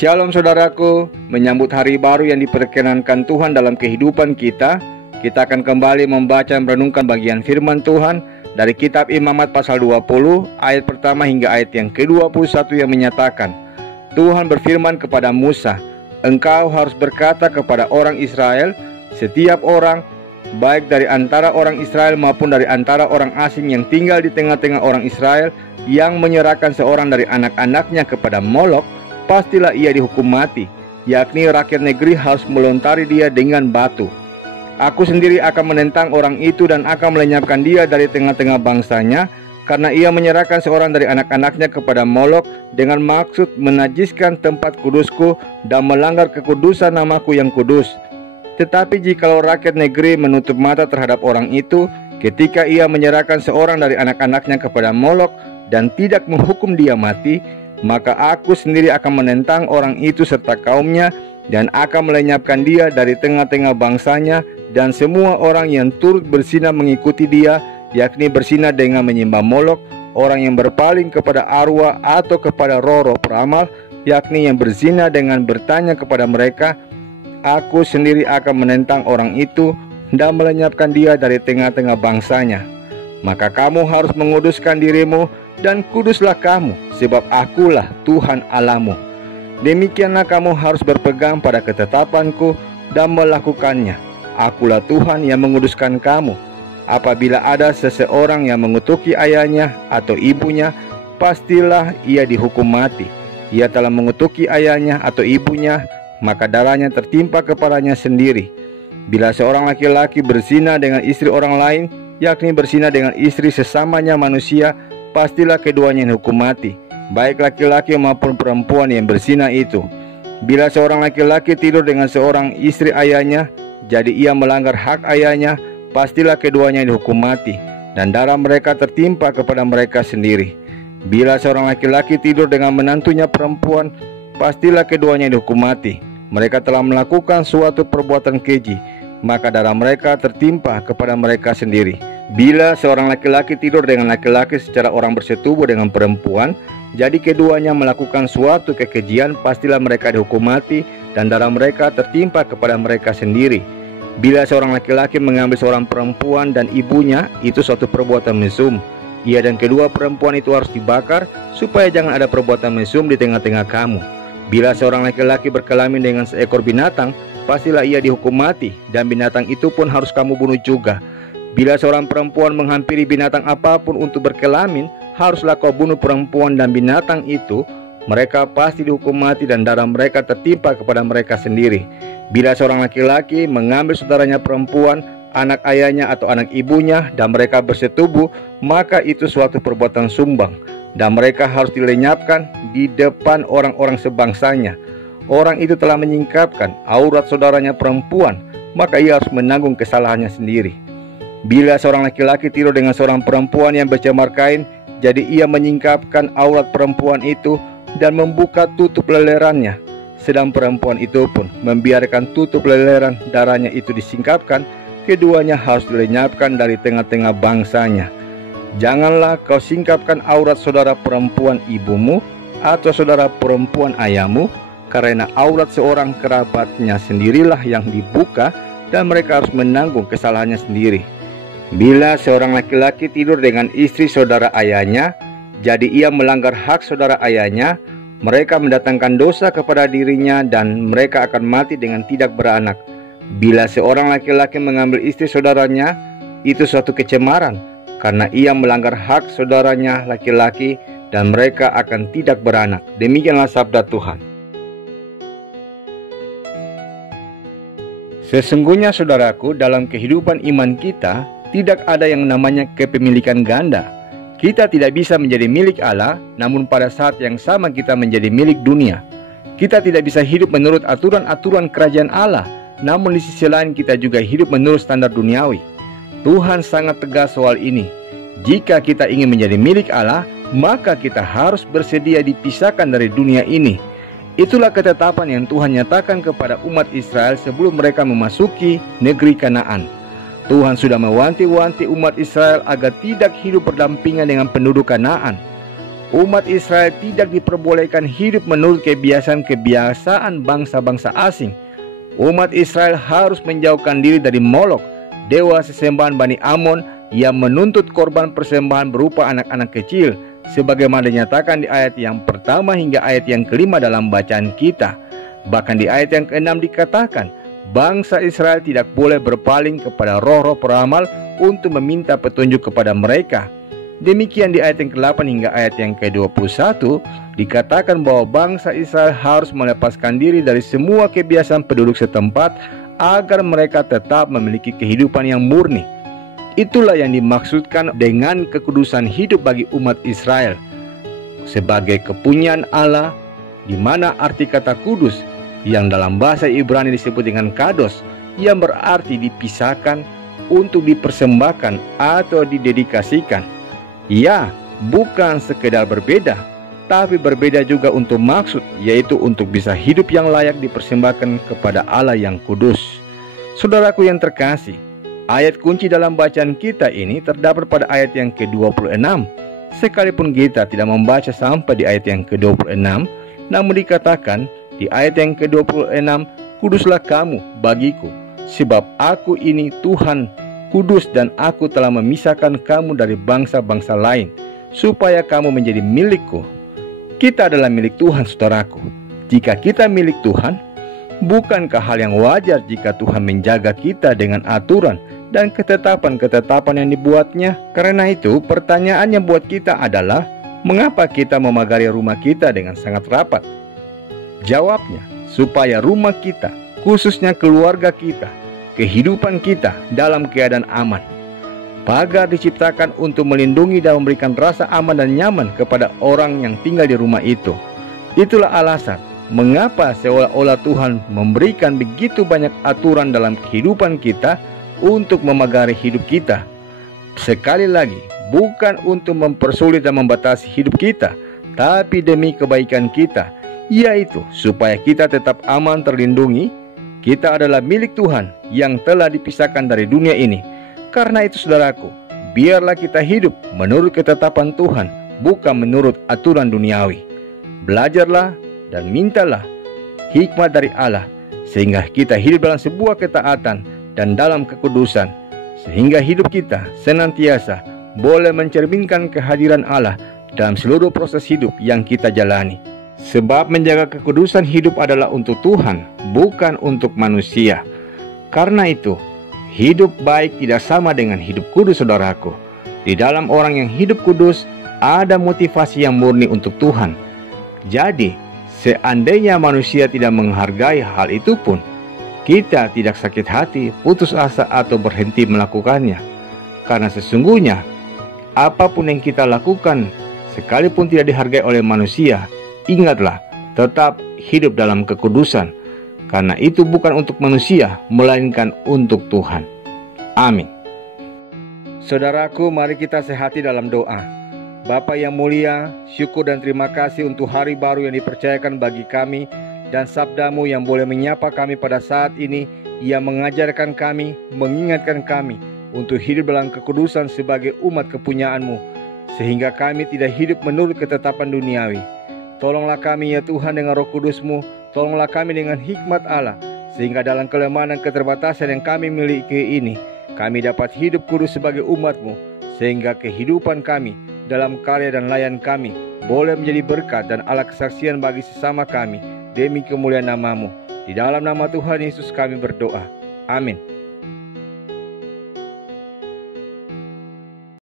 Shalom saudaraku, menyambut hari baru yang diperkenankan Tuhan dalam kehidupan kita akan kembali membaca dan merenungkan bagian firman Tuhan dari kitab Imamat pasal 20 ayat pertama hingga ayat yang ke-21 yang menyatakan, Tuhan berfirman kepada Musa, engkau harus berkata kepada orang Israel, setiap orang, baik dari antara orang Israel maupun dari antara orang asing yang tinggal di tengah-tengah orang Israel, yang menyerahkan seorang dari anak-anaknya kepada Molok, pastilah ia dihukum mati, yakni rakyat negeri harus melontari dia dengan batu. Aku sendiri akan menentang orang itu dan akan melenyapkan dia dari tengah-tengah bangsanya, karena ia menyerahkan seorang dari anak-anaknya kepada Molok dengan maksud menajiskan tempat kudusku dan melanggar kekudusan namaku yang kudus. Tetapi jikalau rakyat negeri menutup mata terhadap orang itu, ketika ia menyerahkan seorang dari anak-anaknya kepada Molok dan tidak menghukum dia mati, maka aku sendiri akan menentang orang itu serta kaumnya dan akan melenyapkan dia dari tengah-tengah bangsanya dan semua orang yang turut bersinah mengikuti dia, yakni bersinah dengan menyembah Molok, orang yang berpaling kepada arwah atau kepada roh-roh peramal, yakni yang berzinah dengan bertanya kepada mereka. Aku sendiri akan menentang orang itu dan melenyapkan dia dari tengah-tengah bangsanya. Maka kamu harus menguduskan dirimu dan kuduslah kamu, sebab akulah Tuhan Allahmu. Demikianlah kamu harus berpegang pada ketetapanku dan melakukannya. Akulah Tuhan yang menguduskan kamu. Apabila ada seseorang yang mengutuki ayahnya atau ibunya, pastilah ia dihukum mati. Ia telah mengutuki ayahnya atau ibunya, maka darahnya tertimpa kepadanya sendiri. Bila seorang laki-laki berzina dengan istri orang lain, yakni berzina dengan istri sesamanya manusia, pastilah keduanya dihukum mati, baik laki-laki maupun perempuan yang berzina itu. Bila seorang laki-laki tidur dengan seorang istri ayahnya, jadi ia melanggar hak ayahnya, pastilah keduanya dihukum mati, dan darah mereka tertimpa kepada mereka sendiri. Bila seorang laki-laki tidur dengan menantunya perempuan, pastilah keduanya dihukum mati. Mereka telah melakukan suatu perbuatan keji, maka darah mereka tertimpa kepada mereka sendiri. Bila seorang laki-laki tidur dengan laki-laki secara orang bersetubuh dengan perempuan, jadi keduanya melakukan suatu kekejian, pastilah mereka dihukum mati dan darah mereka tertimpa kepada mereka sendiri. Bila seorang laki-laki mengambil seorang perempuan dan ibunya, itu suatu perbuatan mesum. Ia dan kedua perempuan itu harus dibakar, supaya jangan ada perbuatan mesum di tengah-tengah kamu. Bila seorang laki-laki berkelamin dengan seekor binatang, pastilah ia dihukum mati, dan binatang itu pun harus kamu bunuh juga. Bila seorang perempuan menghampiri binatang apapun untuk berkelamin, haruslah kau bunuh perempuan dan binatang itu. Mereka pasti dihukum mati dan darah mereka tertimpa kepada mereka sendiri. Bila seorang laki-laki mengambil saudaranya perempuan, anak ayahnya atau anak ibunya, dan mereka bersetubuh, maka itu suatu perbuatan sumbang, dan mereka harus dilenyapkan di depan orang-orang sebangsanya. Orang itu telah menyingkapkan aurat saudaranya perempuan, maka ia harus menanggung kesalahannya sendiri. Bila seorang laki-laki tidur dengan seorang perempuan yang bercemar kain, jadi ia menyingkapkan aurat perempuan itu dan membuka tutup lelerannya, sedang perempuan itu pun membiarkan tutup leleran darahnya itu disingkapkan, keduanya harus dilenyapkan dari tengah-tengah bangsanya. Janganlah kau singkapkan aurat saudara perempuan ibumu atau saudara perempuan ayahmu, karena aurat seorang kerabatnya sendirilah yang dibuka, dan mereka harus menanggung kesalahannya sendiri. Bila seorang laki-laki tidur dengan istri saudara ayahnya, jadi ia melanggar hak saudara ayahnya, mereka mendatangkan dosa kepada dirinya dan mereka akan mati dengan tidak beranak. Bila seorang laki-laki mengambil istri saudaranya, itu suatu kecemaran, karena ia melanggar hak saudaranya laki-laki dan mereka akan tidak beranak. Demikianlah sabda Tuhan. Sesungguhnya saudaraku, dalam kehidupan iman kita, tidak ada yang namanya kepemilikan ganda. Kita tidak bisa menjadi milik Allah, namun pada saat yang sama kita menjadi milik dunia. Kita tidak bisa hidup menurut aturan-aturan kerajaan Allah, namun di sisi lain kita juga hidup menurut standar duniawi. Tuhan sangat tegas soal ini. Jika kita ingin menjadi milik Allah, maka kita harus bersedia dipisahkan dari dunia ini. Itulah ketetapan yang Tuhan nyatakan kepada umat Israel sebelum mereka memasuki negeri Kanaan. Tuhan sudah mewanti-wanti umat Israel agar tidak hidup berdampingan dengan penduduk Kanaan. Umat Israel tidak diperbolehkan hidup menurut kebiasaan-kebiasaan bangsa-bangsa asing. Umat Israel harus menjauhkan diri dari Molok, dewa sesembahan Bani Amon yang menuntut korban persembahan berupa anak-anak kecil, sebagaimana dinyatakan di ayat yang pertama hingga ayat yang kelima dalam bacaan kita. Bahkan di ayat yang keenam dikatakan, bangsa Israel tidak boleh berpaling kepada roh-roh peramal untuk meminta petunjuk kepada mereka. Demikian di ayat yang ke-8 hingga ayat yang ke-21 dikatakan bahwa bangsa Israel harus melepaskan diri dari semua kebiasaan penduduk setempat agar mereka tetap memiliki kehidupan yang murni. Itulah yang dimaksudkan dengan kekudusan hidup bagi umat Israel sebagai kepunyaan Allah, di mana arti kata kudus yang dalam bahasa Ibrani disebut dengan kados, yang berarti dipisahkan untuk dipersembahkan atau didedikasikan. Ya, bukan sekedar berbeda, tapi berbeda juga untuk maksud, yaitu untuk bisa hidup yang layak dipersembahkan kepada Allah yang kudus. Saudaraku yang terkasih, ayat kunci dalam bacaan kita ini terdapat pada ayat yang ke-26. Sekalipun kita tidak membaca sampai di ayat yang ke-26, namun dikatakan di ayat yang ke-26, kuduslah kamu bagiku, sebab aku ini Tuhan kudus dan aku telah memisahkan kamu dari bangsa-bangsa lain, supaya kamu menjadi milikku. Kita adalah milik Tuhan, saudaraku. Jika kita milik Tuhan, bukankah hal yang wajar jika Tuhan menjaga kita dengan aturan dan ketetapan-ketetapan yang dibuatnya? Karena itu, pertanyaannya buat kita adalah, mengapa kita memagari rumah kita dengan sangat rapat? Jawabnya, supaya rumah kita, khususnya keluarga kita, kehidupan kita dalam keadaan aman. Pagar diciptakan untuk melindungi dan memberikan rasa aman dan nyaman kepada orang yang tinggal di rumah itu. Itulah alasan mengapa seolah-olah Tuhan memberikan begitu banyak aturan dalam kehidupan kita untuk memagari hidup kita. Sekali lagi, bukan untuk mempersulit dan membatasi hidup kita, tapi demi kebaikan kita, yaitu supaya kita tetap aman terlindungi. Kita adalah milik Tuhan yang telah dipisahkan dari dunia ini. Karena itu saudaraku, biarlah kita hidup menurut ketetapan Tuhan, bukan menurut aturan duniawi. Belajarlah dan mintalah hikmat dari Allah, sehingga kita hidup dalam sebuah ketaatan dan dalam kekudusan, sehingga hidup kita senantiasa boleh mencerminkan kehadiran Allah dalam seluruh proses hidup yang kita jalani. Sebab menjaga kekudusan hidup adalah untuk Tuhan, bukan untuk manusia. Karena itu, hidup baik tidak sama dengan hidup kudus, saudaraku. Di dalam orang yang hidup kudus, ada motivasi yang murni untuk Tuhan. Jadi, seandainya manusia tidak menghargai hal itu pun, kita tidak sakit hati, putus asa, atau berhenti melakukannya. Karena sesungguhnya, apapun yang kita lakukan, sekalipun tidak dihargai oleh manusia, ingatlah, tetap hidup dalam kekudusan, karena itu bukan untuk manusia, melainkan untuk Tuhan. Amin. Saudaraku, mari kita sehati dalam doa. Bapa yang mulia, syukur dan terima kasih untuk hari baru yang dipercayakan bagi kami, dan sabdamu yang boleh menyapa kami pada saat ini, yang mengajarkan kami, mengingatkan kami untuk hidup dalam kekudusan sebagai umat kepunyaanmu, sehingga kami tidak hidup menurut ketetapan duniawi. Tolonglah kami ya Tuhan dengan Roh Kudus-Mu, tolonglah kami dengan hikmat Allah, sehingga dalam kelemahan dan keterbatasan yang kami miliki ini, kami dapat hidup kudus sebagai umat-Mu, sehingga kehidupan kami dalam karya dan layan kami boleh menjadi berkat dan alat kesaksian bagi sesama kami, demi kemuliaan nama-Mu. Di dalam nama Tuhan Yesus kami berdoa. Amin.